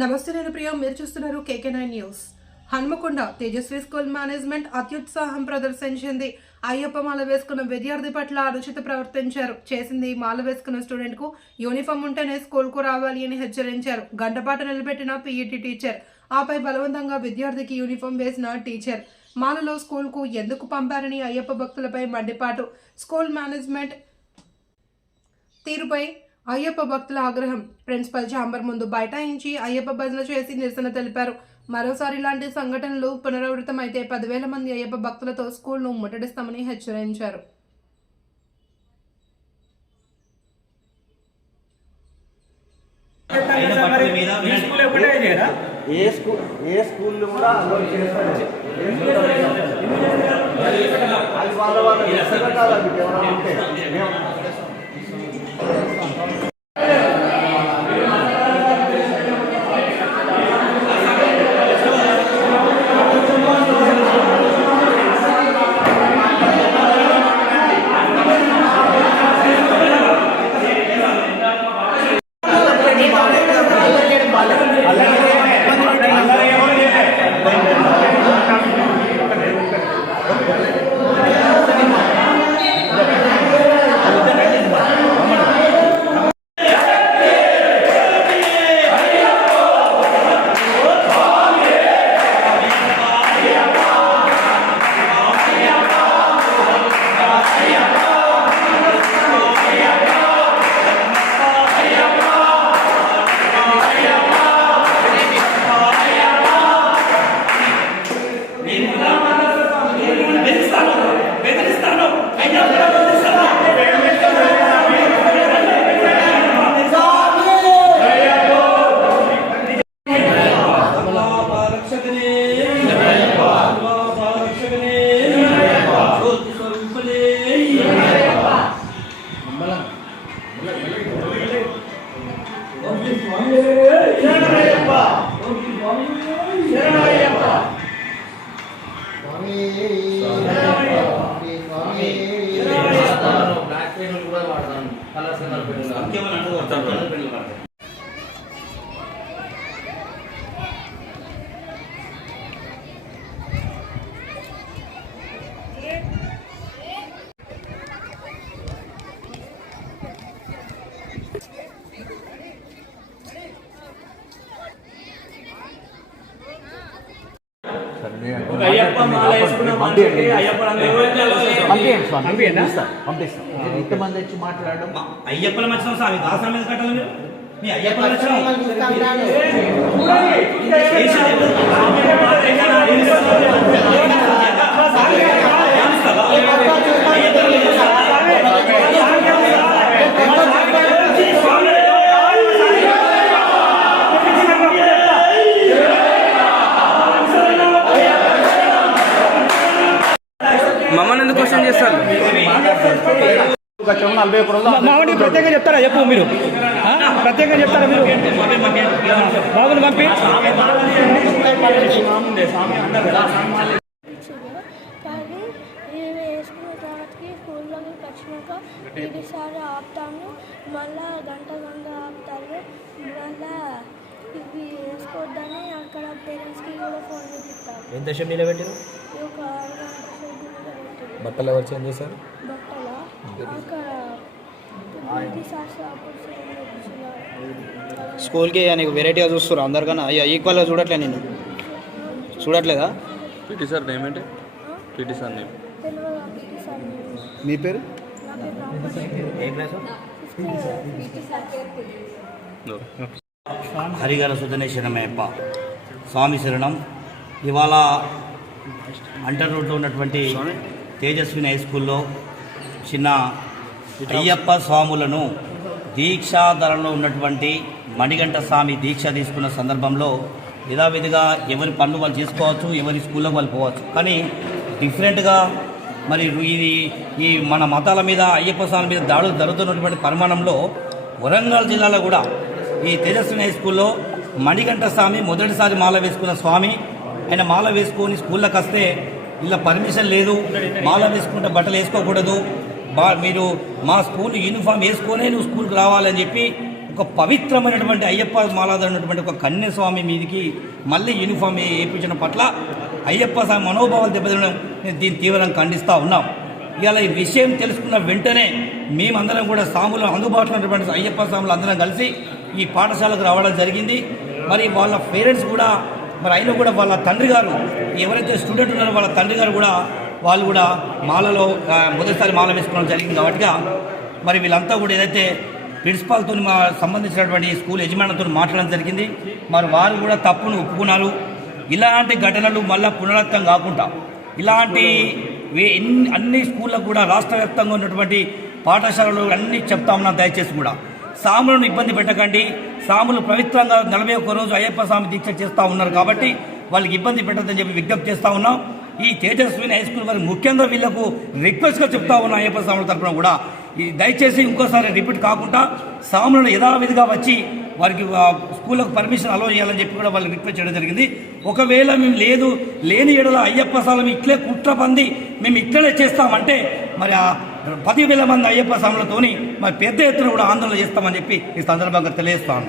నమస్తే నేను ప్రియా మీరు చూస్తున్నారు KK nine news Hanumakonda Tejaswi school management అత్యుత్సాహం ప్రదర్శించింది. అయ్యప్ప మాల వేసుకున్న విద్యార్థి పట్ల అనుచిత ప్రవర్తించారు. చేసింది మాల వేసుకున్న స్టూడెంట్కు యూనిఫామ్ ఉంటేనే స్కూల్కు రావాలి అని హెచ్చరించారు. గంటపాటు నిలబెట్టిన పీఈటీ టీచర్ ఆపై బలవంతంగా విద్యార్థికి యూనిఫామ్ వేసిన టీచర్ మాలలో స్కూల్కు ఎందుకు పంపారని అయ్యప్ప భక్తులపై మండిపాటు. స్కూల్ మేనేజ్మెంట్ తీరుపై అయ్యప్ప భక్తుల ఆగ్రహం. ప్రిన్సిపల్ ఛాంబర్ ముందు బైఠాయించి అయ్యప్ప భజన చేసి నిరసన తెలిపారు. మరోసారి ఇలాంటి సంఘటనలు పునరావృతమైతే పదివేల మంది అయ్యప్ప భక్తులతో స్కూల్ను ముట్టడిస్తామని హెచ్చరించారు. ఏ స్కూల్ ఏ స్కూల్లో కూడా చేస్తారు. అది వాళ్ళ వాళ్ళ కాదు అది కేవలం అంటే మేము బ్లాక్ పెన్ కూడా పంపిస్తాం ఎంతమంది వచ్చి మాట్లాడడం అయ్యప్పల మధ్యన స్వామి దాసా మీద కట్టాలి మీరు మీ అయ్యప్పల మధ్యన ఎందుకు క్వశ్చన్ చేస్తారు. మామిడి ప్రత్యేకంగా చెప్తారా? చెప్పు మీరు? ప్రత్యేకంగా చెప్తారా మీరు? బాబుని పంపి. ఈసారి ఆపుతాను మళ్ళా గంట గంట ఆపుతారు మళ్ళా ఇవి వేసుకోవద్దని అక్కడ పేరెంట్స్కి కూడా ఫోన్ చూపిస్తారు ఎంతసేపు నిలబెట్టారు ఈ ఒక అరగంట సేపు నిలబెట్టారు. బట్టలు ఎవరు చేంజ్ చేశారు? చేస్తున్నారు. స్కూల్కి నీకు వెరైటీగా చూస్తారు అందరికన్నా. అయ్యా ఈక్వల్గా చూడట్లే నేను చూడట్లేదా? పీటీ సార్ నేమ్ ఏంటి? PT sir name. మీ పేరు? హరిగర సుధనే శరణమయ్యప్ప. స్వామి శరణం. ఇవాళ అంటర్ రోడ్లో ఉన్నటువంటి తేజస్విని హై స్కూల్లో చిన్న అయ్యప్ప స్వాములను దీక్షాధరణలో ఉన్నటువంటి మణిగంట స్వామి దీక్ష తీసుకున్న సందర్భంలో యథావిధిగా ఎవరి పనులు వాళ్ళు చేసుకోవచ్చు ఎవరి స్కూల్లో వాళ్ళు పోవచ్చు. కానీ డిఫరెంట్గా మరి ఇది ఈ మన మతాల మీద అయ్యప్ప స్వామి మీద దాడులు జరుగుతున్నటువంటి పరిమాణంలో వరంగల్ జిల్లాలో కూడా ఈ తేజస్విని హై స్కూల్లో మణికంఠ స్వామి మొదటిసారి మాల వేసుకున్న స్వామి. ఆయన మాల వేసుకొని స్కూల్లోకి వస్తే ఇలా పర్మిషన్ లేదు. మాల వేసుకుంటే బట్టలు వేసుకోకూడదు. బా మీరు మా స్కూల్ యూనిఫామ్ వేసుకొనే నువ్వు స్కూల్కి రావాలని చెప్పి ఒక పవిత్రమైనటువంటి అయ్యప్ప మాలాధరైనటువంటి ఒక కన్యస్వామి మీదికి మళ్ళీ యూనిఫామ్ వేయించడం పట్ల అయ్యప్ప స్వామి మనోభావాలు దెబ్బతినడం నేను దీన్ని తీవ్రంగా ఖండిస్తూ ఉన్నాం. ఇవాళ ఈ విషయం తెలుసుకున్న వెంటనే మేమందరం కూడా సాములు అందుబాటులో ఉన్నటువంటి అయ్యప్ప స్వాములు అందరం కలిసి ఈ పాఠశాలకు రావడం జరిగింది. మరి వాళ్ళ పేరెంట్స్ కూడా మరి అయినా కూడా వాళ్ళ తండ్రి గారు ఎవరైతే స్టూడెంట్ ఉన్నారో వాళ్ళ తండ్రి గారు కూడా వాళ్ళు కూడా మాలలో మొదటిసారి మాల వేసుకోవడం జరిగింది కాబట్టి మరి వీళ్ళంతా కూడా ఏదైతే ప్రిన్సిపాల్తో మా సంబంధించినటువంటి స్కూల్ యజమానులతో మాట్లాడడం జరిగింది. మరి వారు కూడా తప్పును ఒప్పుకున్నారు. ఇలాంటి ఘటనలు మళ్ళా పునరావృతం కాకుండా ఇలాంటి అన్ని స్కూళ్ళకు కూడా రాష్ట్ర వ్యాప్తంగా ఉన్నటువంటి పాఠశాలలు అన్నీ చెప్తా ఉన్నాం దయచేసి కూడా సాములను ఇబ్బంది పెట్టకండి. సాములు పవిత్రంగా నలభై ఒక్క రోజు అయ్యప్ప స్వామి దీక్ష చేస్తూ ఉన్నారు కాబట్టి వాళ్ళకి ఇబ్బంది పెట్టద్దని చెప్పి విజ్ఞప్తి చేస్తూ ఉన్నాం. ఈ తేజస్విని హై స్కూల్ వారి ముఖ్యంగా వీళ్ళకు రిక్వెస్ట్గా చెప్తా ఉన్న అయ్యప్ప స్వాముల తరఫున కూడా. ఈ దయచేసి ఇంకోసారి రిపీట్ కాకుండా సాములను యథావిధిగా వచ్చి వారికి స్కూళ్ళకు పర్మిషన్ అలో చేయాలని చెప్పి కూడా వాళ్ళు రిక్వెస్ట్ చేయడం జరిగింది. ఒకవేళ మేము లేదు లేని ఎడల అయ్యప్ప స్వామి ఇట్లే కుట్ర పంది మేము ఇట్లనే చేస్తామంటే మరి పది పదివేల మంది అయ్యప్ప స్వాములతోని మరి పెద్ద ఎత్తున కూడా ఆందోళన చేస్తామని చెప్పి ఈ సందర్భంగా తెలియజేస్తాను